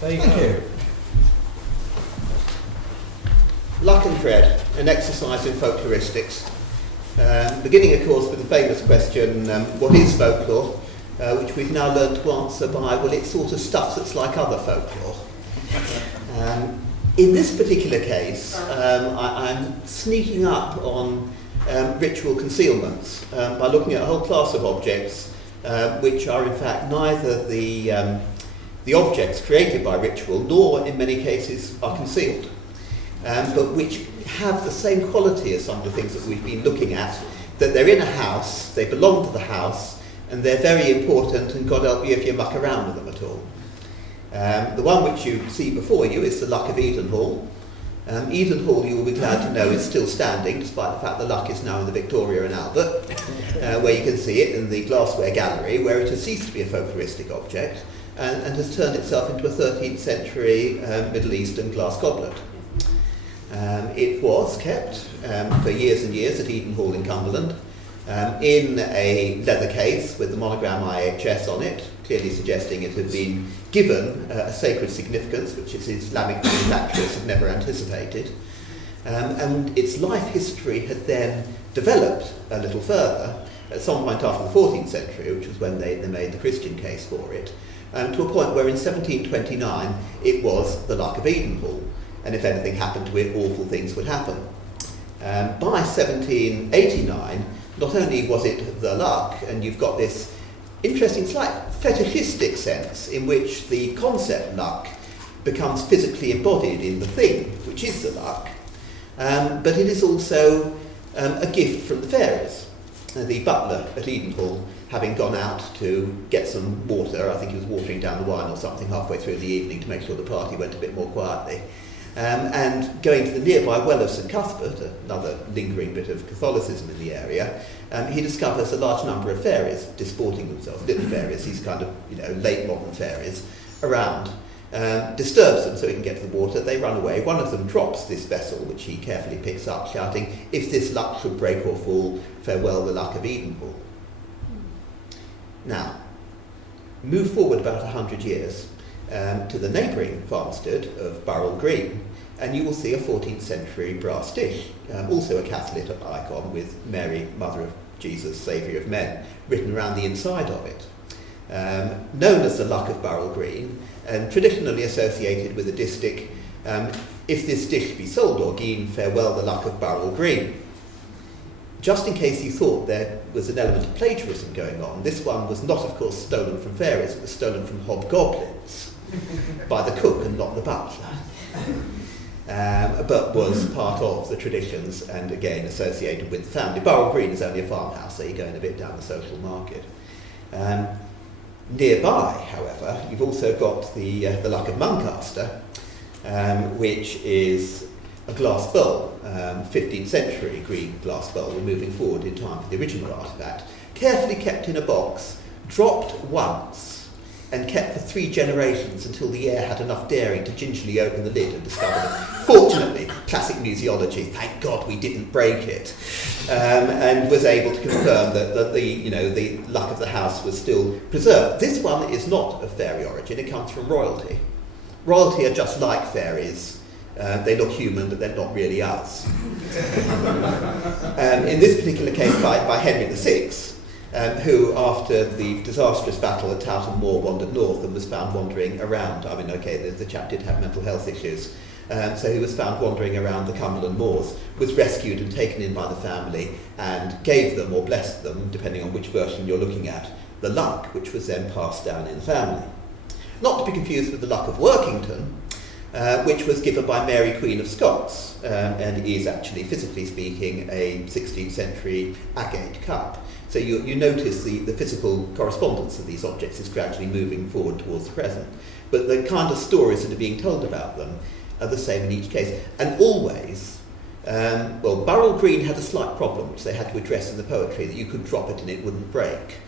Thank you. Luck and dread, an exercise in folkloristics. Beginning, of course, with the famous question, what is folklore? Which we've now learned to answer by, well, it's sort of stuff that's like other folklore. In this particular case, I'm sneaking up on ritual concealments by looking at a whole class of objects which are in fact neither the objects created by ritual nor in many cases are concealed, but which have the same quality as some of the things that we've been looking at, that they're in a house, they belong to the house, and they're very important, and God help you if you muck around with them at all. The one which you see before you is the Luck of Edenhall. Edenhall, you will be glad to know, is still standing, despite the fact the Luck is now in the Victoria and Albert, where you can see it in the glassware gallery, where it has ceased to be a folkloristic object and has turned itself into a 13th century Middle Eastern glass goblet. It was kept for years and years at Edenhall in Cumberland, in a leather case with the monogram IHS on it, clearly suggesting it had been given a sacred significance which its Islamic manufacturers had never anticipated. And its life history had then developed a little further at some point after the 14th century, which was when they made the Christian case for it, to a point where in 1729 it was the Luck of Edenhall, and if anything happened to it, awful things would happen. By 1789, not only was it the Luck, and you've got this interesting, slight fetishistic sense in which the concept luck becomes physically embodied in the thing, which is the luck, but it is also a gift from the fairies. The butler at Edenhall, having gone out to get some water, I think he was watering down the wine or something halfway through the evening to make sure the party went a bit more quietly, and going to the nearby well of St Cuthbert, another lingering bit of Catholicism in the area, he discovers a large number of fairies disporting themselves, little fairies, these kind of late modern fairies, around, disturbs them so he can get to the water. They run away. One of them drops this vessel, which he carefully picks up, shouting, "If this luck should break or fall, farewell the Luck of Edenhall." Now, move forward about 100 years to the neighbouring farmstead of Burrell Green, and you will see a 14th century brass dish, also a Catholic icon with Mary, Mother of Jesus, Saviour of Men, written around the inside of it. Known as the Luck of Burrell Green, and traditionally associated with the distich, "If this dish be sold, Orgeen, farewell the Luck of Burrell Green." Just in case you thought there was an element of plagiarism going on, this one was not, of course, stolen from fairies, it was stolen from hobgoblins by the cook and not the butler. But was part of the traditions and again associated with the family. Burrell Green is only a farmhouse, so you're going a bit down the social market. Nearby, however, you've also got the Luck of Muncaster, which is a glass bowl, 15th century green glass bowl. We're moving forward in time for the original artefact, carefully kept in a box, dropped once, and kept for 3 generations until the heir had enough daring to gingerly open the lid and discover it. Fortunately, classic museology, thank God we didn't break it, and was able to confirm that the luck of the house was still preserved. This one is not of fairy origin, it comes from royalty. Royalty are just like fairies. They look human, but they're not really us. In this particular case by Henry VI, who, after the disastrous battle at Towton Moor, wandered north and was found wandering around. I mean, okay, the chap did have mental health issues, so he was found wandering around the Cumberland moors, was rescued and taken in by the family, and gave them, or blessed them, depending on which version you're looking at, the luck, which was then passed down in the family. Not to be confused with the Luck of Workington, which was given by Mary Queen of Scots, and is actually, physically speaking, a 16th century agate cup. So you notice the physical correspondence of these objects is gradually moving forward towards the present. But the kind of stories that are being told about them are the same in each case. And always, Burrell Green had a slight problem, which they had to address in the poetry, that you could drop it and it wouldn't break.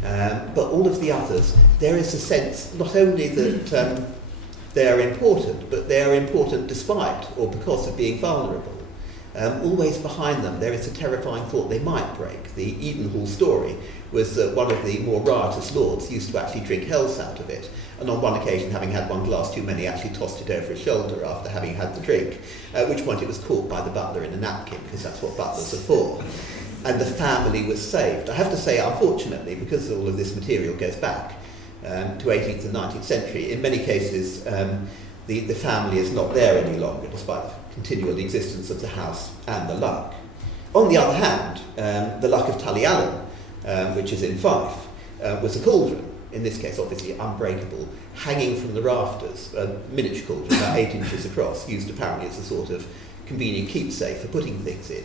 But all of the others, there is a sense not only that they are important, but they are important despite or because of being vulnerable. Always behind them there is a terrifying thought they might break. The Edenhall story was that one of the more riotous lords used to actually drink health out of it, and on one occasion, having had one glass too many, actually tossed it over his shoulder after having had the drink, at which point it was caught by the butler in a napkin, because that's what butlers are for. And the family was saved. I have to say, unfortunately, because all of this material goes back to 18th and 19th century, in many cases the family is not there any longer, despite the continual existence of the house and the luck. On the other hand, the luck of Tully Allen, which is in Fife, was a cauldron, in this case obviously unbreakable, hanging from the rafters, a miniature cauldron about 8 inches across, used apparently as a sort of convenient keepsake for putting things in,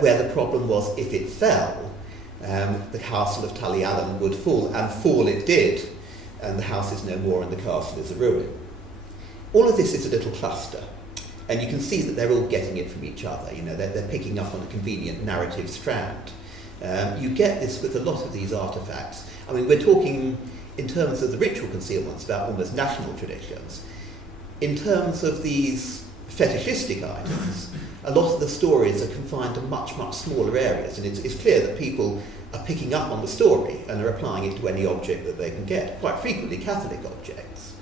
where the problem was if it fell, the castle of Tully Allen would fall, and fall it did, and the house is no more and the castle is a ruin. All of this is a little cluster, and you can see that they're all getting it from each other. You know, they're picking up on a convenient narrative strand. You get this with a lot of these artefacts. I mean, we're talking in terms of the ritual concealments about almost national traditions. In terms of these fetishistic items, a lot of the stories are confined to much, much smaller areas, and it's clear that people are picking up on the story and are applying it to any object that they can get, quite frequently Catholic objects,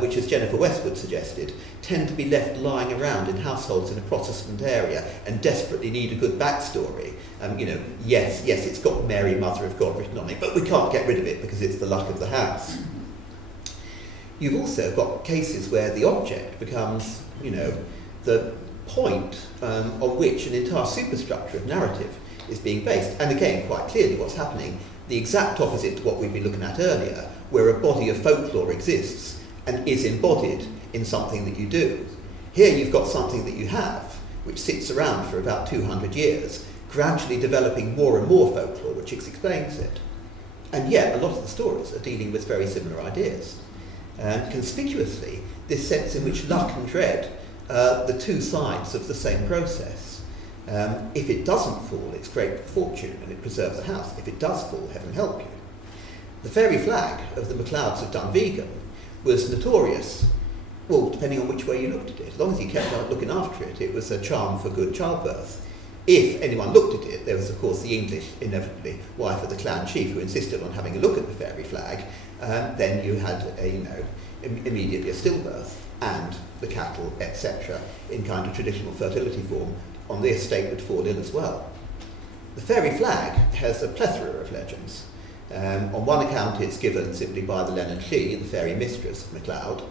which, as Jennifer Westwood suggested, tend to be left lying around in households in a Protestant area and desperately need a good backstory. You know, yes, it's got Mary, Mother of God written on it, but we can't get rid of it because it's the luck of the house. You've also got cases where the object becomes, you know, the point on which an entire superstructure of narrative is being based. And again, quite clearly what's happening, the exact opposite to what we've been looking at earlier, where a body of folklore exists and is embodied in something that you do. Here you've got something that you have, which sits around for about 200 years, gradually developing more and more folklore, which explains it. And yet, a lot of the stories are dealing with very similar ideas. Conspicuously, this sense in which luck and dread are the two sides of the same process. If it doesn't fall, it's great fortune and it preserves the house. If it does fall, heaven help you. The fairy flag of the MacLeods of Dunvegan was notorious, well, depending on which way you looked at it. As long as you kept on looking after it, it was a charm for good childbirth. If anyone looked at it, there was, of course, the English, inevitably, wife of the clan chief who insisted on having a look at the fairy flag. Then you had, immediately a stillbirth, and the cattle, etc., in kind of traditional fertility form, on the estate would fall in as well. The fairy flag has a plethora of legends. On one account, it's given simply by the Leonard She, the fairy mistress of MacLeod.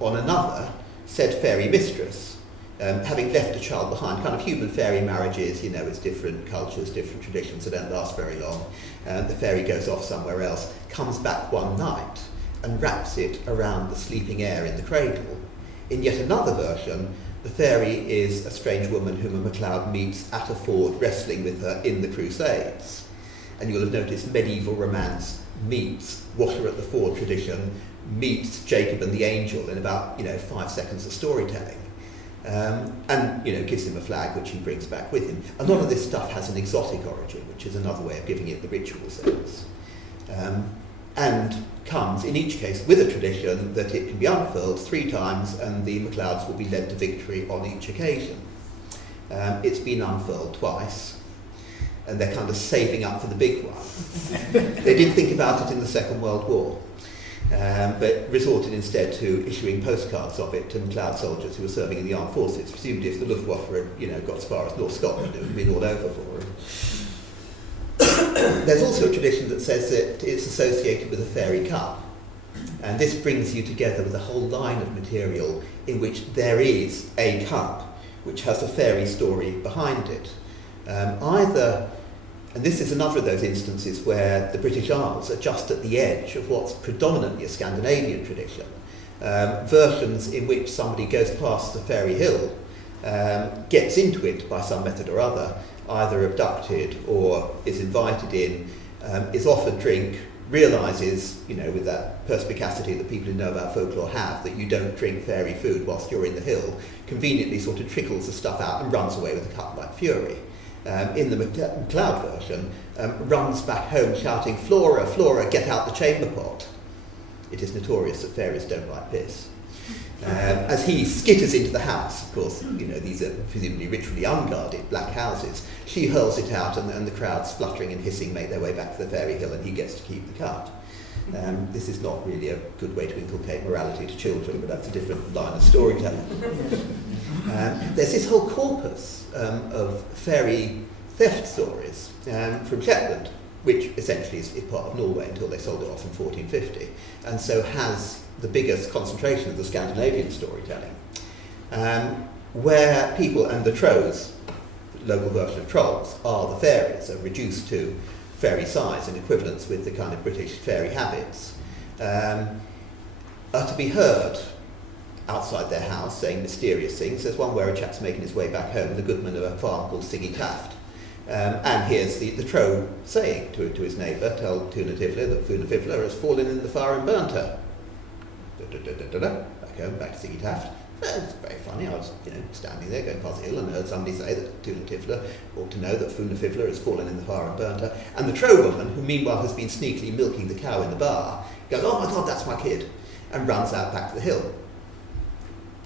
On another, said fairy mistress, having left a child behind, kind of human fairy marriages, you know, it's different cultures, different traditions, they don't last very long. The fairy goes off somewhere else, comes back one night and wraps it around the sleeping heir in the cradle. In yet another version, the fairy is a strange woman whom a MacLeod meets at a ford wrestling with her in the Crusades. And you'll have noticed medieval romance meets Washer at the Ford tradition, meets Jacob and the angel in about 5 seconds of storytelling. And gives him a flag which he brings back with him. A lot of this stuff has an exotic origin, which is another way of giving it the ritual sense. And comes, in each case, with a tradition that it can be unfurled 3 times and the MacLeods will be led to victory on each occasion. It's been unfurled twice, and they're kind of saving up for the big one. They did think about it in the Second World War, but resorted instead to issuing postcards of it to MacLeod soldiers who were serving in the armed forces. Presumably if the Luftwaffe had got as far as North Scotland, it would have been all over for them. There's also a tradition that says that it's associated with a fairy cup, and this brings you together with a whole line of material in which there is a cup which has a fairy story behind it. And this is another of those instances where the British Isles are just at the edge of what's predominantly a Scandinavian tradition. Versions in which somebody goes past the fairy hill, gets into it by some method or other, either abducted or is invited in, is offered drink, realises, with that perspicacity that people who know about folklore have, that you don't drink fairy food whilst you're in the hill, conveniently sort of trickles the stuff out and runs away with a cup like fury. In the MacLeod version, runs back home shouting, "Flora, Flora, get out the chamber pot." It is notorious that fairies don't like piss. As he skitters into the house, of course, these are presumably ritually unguarded black houses, she hurls it out and the crowd, spluttering and hissing, make their way back to the fairy hill and he gets to keep the cup. This is not really a good way to inculcate morality to children, but that's a different line of storytelling. There's this whole corpus of fairy theft stories from Shetland, which essentially is part of Norway until they sold it off in 1450, and so has the biggest concentration of the Scandinavian storytelling, where people and the trolls, local version of trolls, are the fairies, are reduced to fairy size and equivalence with the kind of British fairy habits, are to be heard outside their house saying mysterious things. There's one where a chap's making his way back home, the goodman of a farm called Siggy Taft. And here's the troll saying to his neighbour, tell Tuna Tifler that Funa Fifler has fallen in the fire and burnt her. Back home, back to Siggy Taft. It's very funny. I was, standing there going past the hill and heard somebody say that Tuna Tifler ought to know that Funa Fifler has fallen in the fire and burnt her. And the troll woman, who meanwhile has been sneakily milking the cow in the bar, goes, "Oh my God, that's my kid," and runs out back to the hill.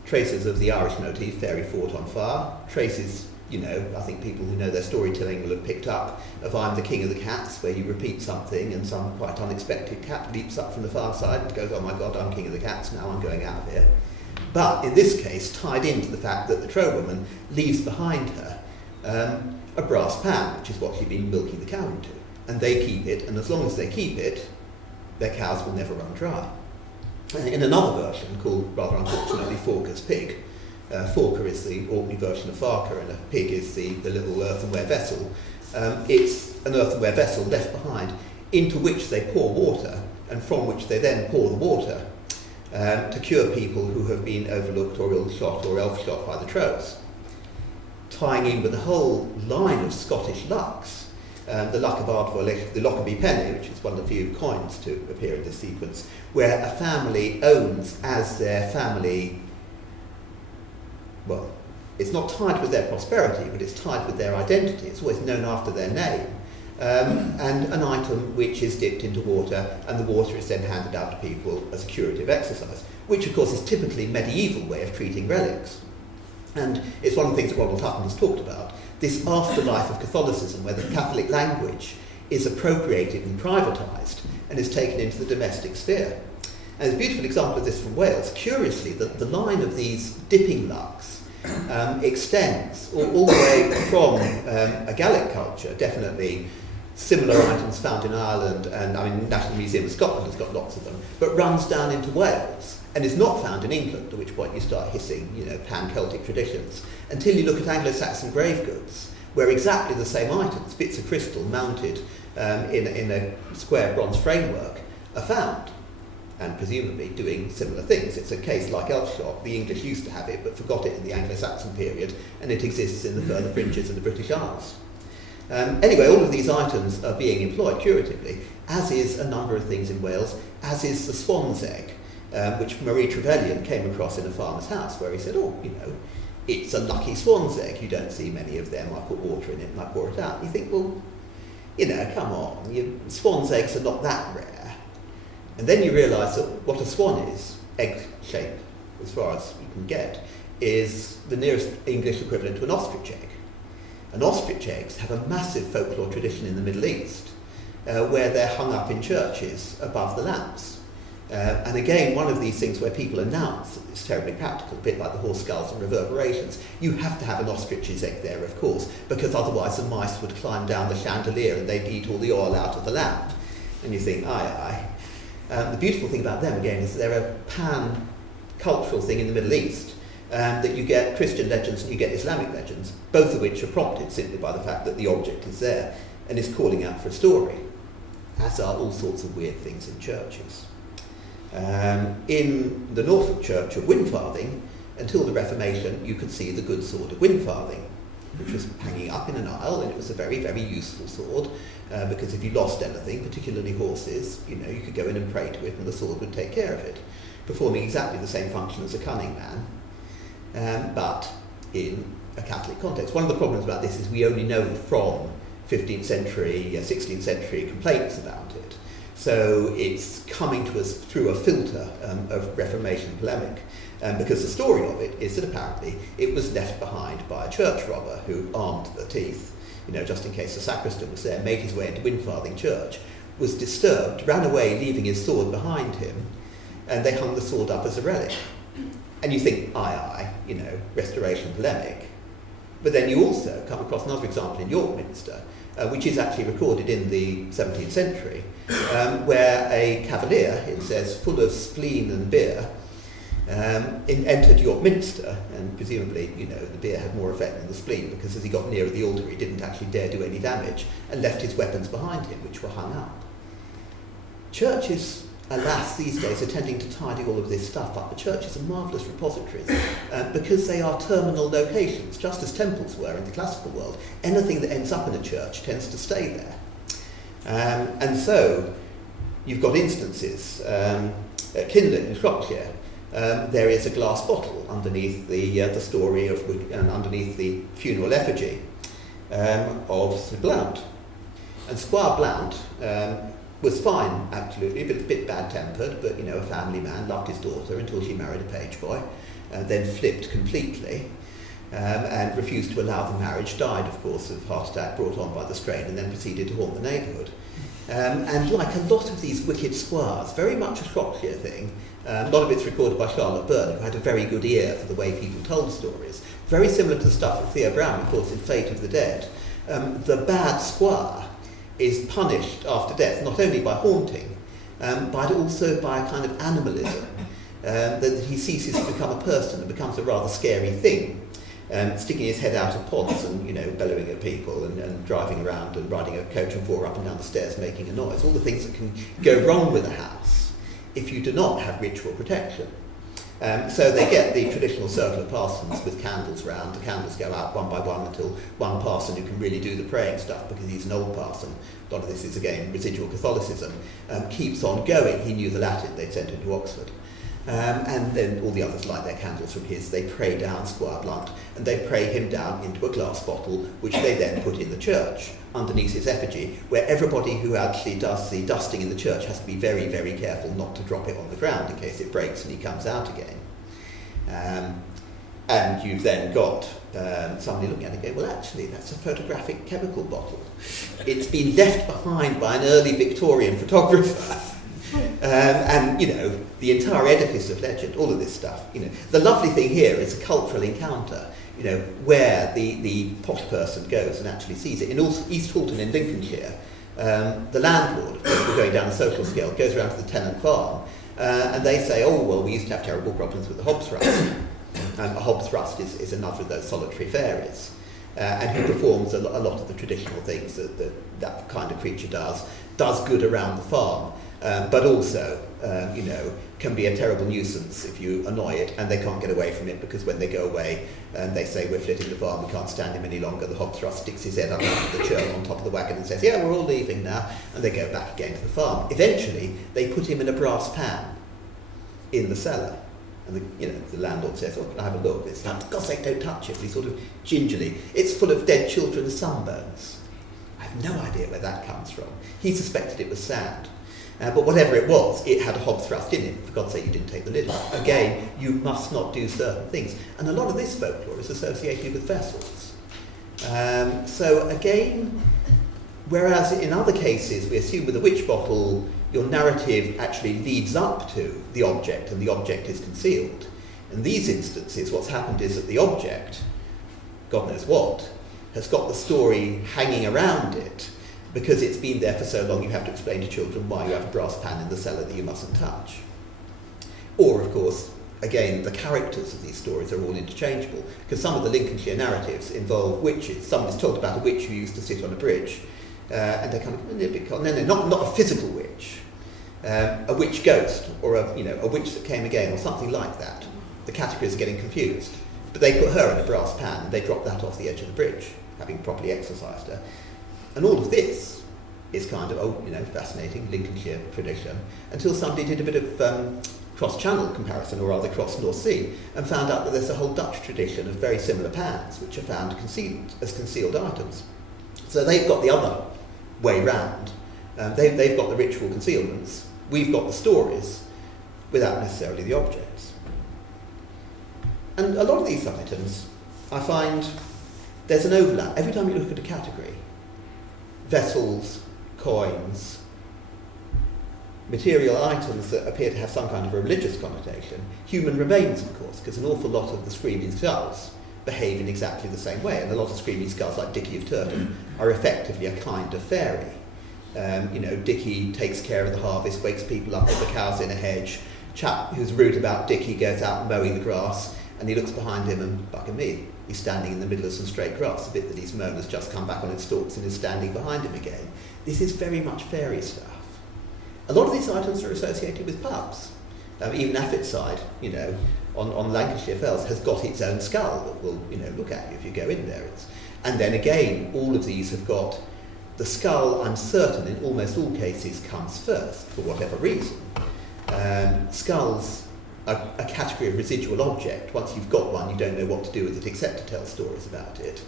Traces of the Irish motif, fairy fort on fire. Traces, I think people who know their storytelling will have picked up of I'm the King of the Cats, where you repeat something and some quite unexpected cat leaps up from the far side and goes, "Oh my God, I'm King of the Cats, now I'm going out of here." But in this case, tied into the fact that the troll woman leaves behind her a brass pan, which is what she'd been milking the cow into. And they keep it, and as long as they keep it, their cows will never run dry. In another version, called, rather unfortunately, Forker's Pig, Forker is the Orkney version of Farker, and a pig is the little earthenware vessel. It's an earthenware vessel left behind into which they pour water, and from which they then pour the water to cure people who have been overlooked or ill-shot or elf-shot by the trolls. Tying in with the whole line of Scottish lucks, the luck of Ardvoll, the Lockerbie penny, which is one of the few coins to appear in this sequence, where a family owns as their family, well, it's not tied with their prosperity, but it's tied with their identity. It's always known after their name. And an item which is dipped into water, and the water is then handed out to people as a curative exercise, which of course is typically a medieval way of treating relics. And it's one of the things that Ronald Hutton has talked about, this afterlife of Catholicism, where the Catholic language is appropriated and privatised and is taken into the domestic sphere. And there's a beautiful example of this from Wales. Curiously, the line of these dipping lucks extends all the way from a Gaelic culture, definitely similar items found in Ireland, and National Museum of Scotland has got lots of them, but runs down into Wales and is not found in England, at which point you start hissing, pan-Celtic traditions, until you look at Anglo-Saxon grave goods, where exactly the same items, bits of crystal mounted in a square bronze framework, are found, and presumably doing similar things. It's a case like Elfshot. The English used to have it, but forgot it in the Anglo-Saxon period, and it exists in the further fringes of the British Isles. Anyway, all of these items are being employed curatively, as is a number of things in Wales, as is the swan's egg, which Marie Trevelyan came across in a farmer's house, where he said, it's a lucky swan's egg. You don't see many of them. I put water in it and I pour it out. You think, well, come on, swan's eggs are not that rare. And then you realise that what a swan is, egg shape, as far as you can get, is the nearest English equivalent to an ostrich egg. And ostrich eggs have a massive folklore tradition in the Middle East, where they're hung up in churches above the lamps. And again, one of these things where people announce that it's terribly practical, a bit like the horse skulls and reverberations. You have to have an ostrich's egg there, of course, because otherwise the mice would climb down the chandelier and they'd eat all the oil out of the lamp. And you think, aye. The beautiful thing about them, again, is they're a pan-cultural thing in the Middle East, that you get Christian legends and you get Islamic legends, both of which are prompted simply by the fact that the object is there and is calling out for a story, as are all sorts of weird things in churches. In the Norfolk Church of Winfarthing, until the Reformation, you could see the good sword of Winfarthing, which was hanging up in an aisle, and it was a very, very useful sword, because if you lost anything, particularly horses, you could go in and pray to it and the sword would take care of it, performing exactly the same function as a cunning man, but in a Catholic context. One of the problems about this is we only know from 15th century, 16th century complaints about it. So it's coming to us through a filter of Reformation polemic, because the story of it is that apparently it was left behind by a church robber who armed the teeth, just in case the sacristan was there, made his way into Winfarthing Church, was disturbed, ran away, leaving his sword behind him, and they hung the sword up as a relic. And you think, aye, you know, restoration polemic. But then you also come across another example in York Minster, which is actually recorded in the 17th century, where a cavalier, it says, full of spleen and beer, entered York Minster, and presumably, you know, the beer had more effect than the spleen, because as he got nearer the altar, he didn't actually dare do any damage, and left his weapons behind him, which were hung up. Churches, alas, these days are tending to tidy all of this stuff up. The churches are marvellous repositories because they are terminal locations, just as temples were in the classical world. Anything that ends up in a church tends to stay there. And so you've got instances. At Kinlan in Shropshire, there is a glass bottle underneath the story of, underneath the funeral effigy of Sir Blount. And Squire Blount was fine, absolutely, but a bit bad-tempered, but, you know, a family man, loved his daughter until she married a page boy, then flipped completely, and refused to allow the marriage, died, of course, of heart attack brought on by the strain, and then proceeded to haunt the neighbourhood. And like a lot of these wicked squires, very much a Shropshire thing, a lot of it's recorded by Charlotte Byrne, who had a very good ear for the way people told stories, very similar to the stuff that Theo Brown records in Fate of the Dead. The bad squire is punished after death, not only by haunting, but also by a kind of animalism, that he ceases to become a person and becomes a rather scary thing, sticking his head out of pods and, you know, bellowing at people and driving around and riding a coach and four up and down the stairs making a noise, all the things that can go wrong with a house if you do not have ritual protection. So they get the traditional circle of parsons with candles round. The candles go out one by one until one parson who can really do the praying stuff, because he's an old parson, a lot of this is again residual Catholicism, keeps on going. He knew the Latin, they'd sent him to Oxford. And then all the others light their candles from his. They pray down Squire Blount, and they pray him down into a glass bottle, which they then put in the church underneath his effigy, where everybody who actually does the dusting in the church has to be very, very careful not to drop it on the ground in case it breaks and he comes out again. And you've then got somebody looking at it and going, well, actually, that's a photographic chemical bottle. It's been left behind by an early Victorian photographer. And, you know, the entire edifice of legend, all of this stuff, you know. The lovely thing here is a cultural encounter, you know, where the posh person goes and actually sees it. In East Halton in Lincolnshire, the landlord, we're going down the social scale, goes around to the tenant farm, and they say, oh, well, we used to have terrible problems with the hob's rust. A hob's rust is another of those solitary fairies, and who performs a lot of the traditional things that kind of creature does good around the farm. But also, you know, can be a terrible nuisance if you annoy it, and they can't get away from it, because when they go away and they say, we're flitting the farm, we can't stand him any longer, the hobthrust sticks his head up under the churn on top of the wagon and says, yeah, we're all leaving now, and they go back again to the farm. Eventually, they put him in a brass pan in the cellar, and the landlord says, oh, can I have a look? It's like, for God's sake, don't touch it. But he sort of gingerly, it's full of dead children's sunburns. I have no idea where that comes from. He suspected it was sand. But whatever it was, it had a hob thrust in it. For God's sake, you didn't take the lid off. Again, you must not do certain things. And a lot of this folklore is associated with vessels. So again, whereas in other cases we assume with a witch bottle, your narrative actually leads up to the object and the object is concealed. In these instances, what's happened is that the object, God knows what, has got the story hanging around it, because it's been there for so long you have to explain to children why you have a brass pan in the cellar that you mustn't touch. Or, of course, again, the characters of these stories are all interchangeable, because some of the Lincolnshire narratives involve witches. Someone is told about a witch who used to sit on a bridge, and they kind of, no, not a physical witch, a witch ghost, or a witch that came again, or something like that. The categories are getting confused. But they put her in a brass pan, and they dropped that off the edge of the bridge, having properly exorcised her. And all of this is kind of, fascinating Lincolnshire tradition, until somebody did a bit of cross-channel comparison, or rather cross-North Sea, and found out that there's a whole Dutch tradition of very similar pans, which are found as concealed items. So they've got the other way round. They've got the ritual concealments, we've got the stories, without necessarily the objects. And a lot of these items, I find there's an overlap. Every time you look at a category, vessels, coins, material items that appear to have some kind of a religious connotation, human remains, of course, because an awful lot of the screaming skulls behave in exactly the same way, and a lot of screaming skulls, like Dickie of Turton, are effectively a kind of fairy. You know, Dickie takes care of the harvest, wakes people up with the cows in a hedge. Chap who's rude about Dickie goes out mowing the grass, and he looks behind him and, bugger me, he's standing in the middle of some straight grass. The bit that he's mown has just come back on its stalks and is standing behind him again. This is very much fairy stuff. A lot of these items are associated with pubs. Even Affetside, you know, on Lancashire Fells, has got its own skull that will, you know, look at you if you go in there. And then again, all of these have got the skull, I'm certain, in almost all cases, comes first, for whatever reason. Skulls are a category of residual object. Once you've got one, you don't know what to do with it except to tell stories about it.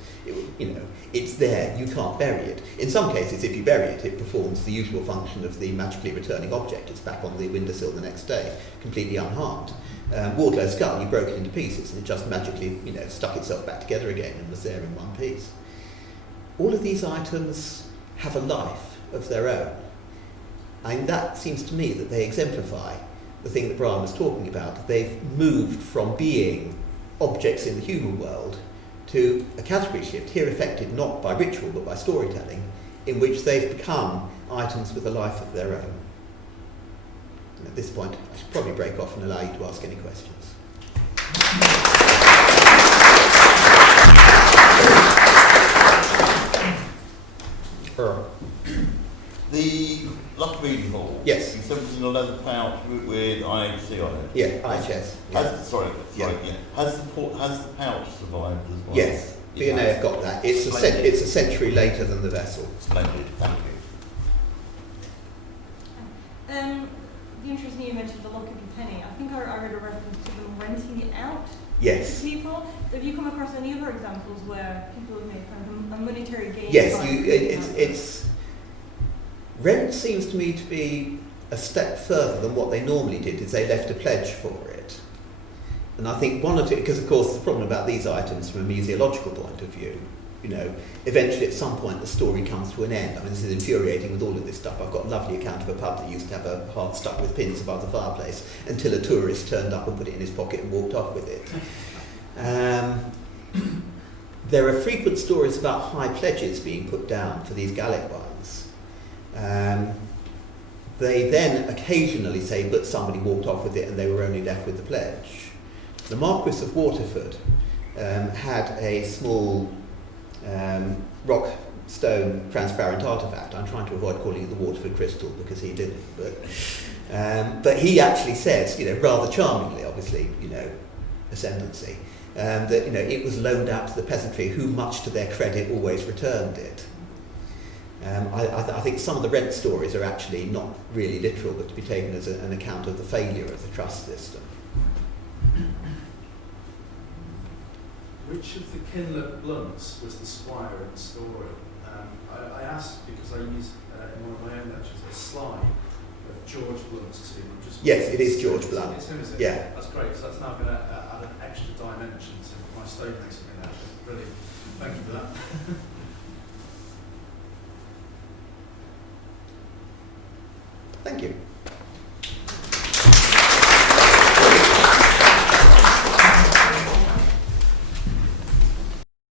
You know, it's there, you can't bury it. In some cases, if you bury it, it performs the usual function of the magically returning object. It's back on the windowsill the next day, completely unharmed. Wardlow's skull, you broke it into pieces, and it just magically, you know, stuck itself back together again and was there in one piece. All of these items have a life of their own. And that seems to me that they exemplify the thing that Brian was talking about. They've moved from being objects in the human world to a category shift, here effected not by ritual but by storytelling, in which they've become items with a life of their own. And at this point, I should probably break off and allow you to ask any questions. The lucky reading hall. Yes. You said it was in a leather pouch with IHC on it. Yeah, IHS. Yeah. Sorry. Has the pouch survived as well? Yes, V&A have got that. It's a century later than the vessel. Splendid, thank you. It'd be interesting you mentioned the locket and penny. I think I read a reference to them renting it out Yes. to people. Have you come across any other examples where people have made kind of a monetary gain? Yes, rent seems to me to be a step further than what they normally did, is they left a pledge for it. And I think one or two, because of course the problem about these items from a museological point of view, you know, eventually at some point the story comes to an end. I mean, this is infuriating with all of this stuff. I've got a lovely account of a pub that used to have a heart stuck with pins above the fireplace until a tourist turned up and put it in his pocket and walked off with it. There are frequent stories about high pledges being put down for these Gallic ones. They then occasionally say, but somebody walked off with it and they were only left with the pledge. The Marquis of Waterford had a small rock stone transparent artefact. I'm trying to avoid calling it the Waterford crystal because he didn't, but he actually says, you know, rather charmingly, obviously, you know, ascendancy, that, you know, it was loaned out to the peasantry who, much to their credit, always returned it. I think some of the rent stories are actually not really literal, but to be taken as an account of the failure of the trust system. Which of the Kinloch blunts was the squire in the story? I asked because I used in one of my own lectures a slide of George Blunt's tomb. Yes, it is George Blunt. It's him, is it? Yeah. That's great, because that's now going to add an extra dimension to my stonemason in there. Brilliant. Thank you for that. Thank you.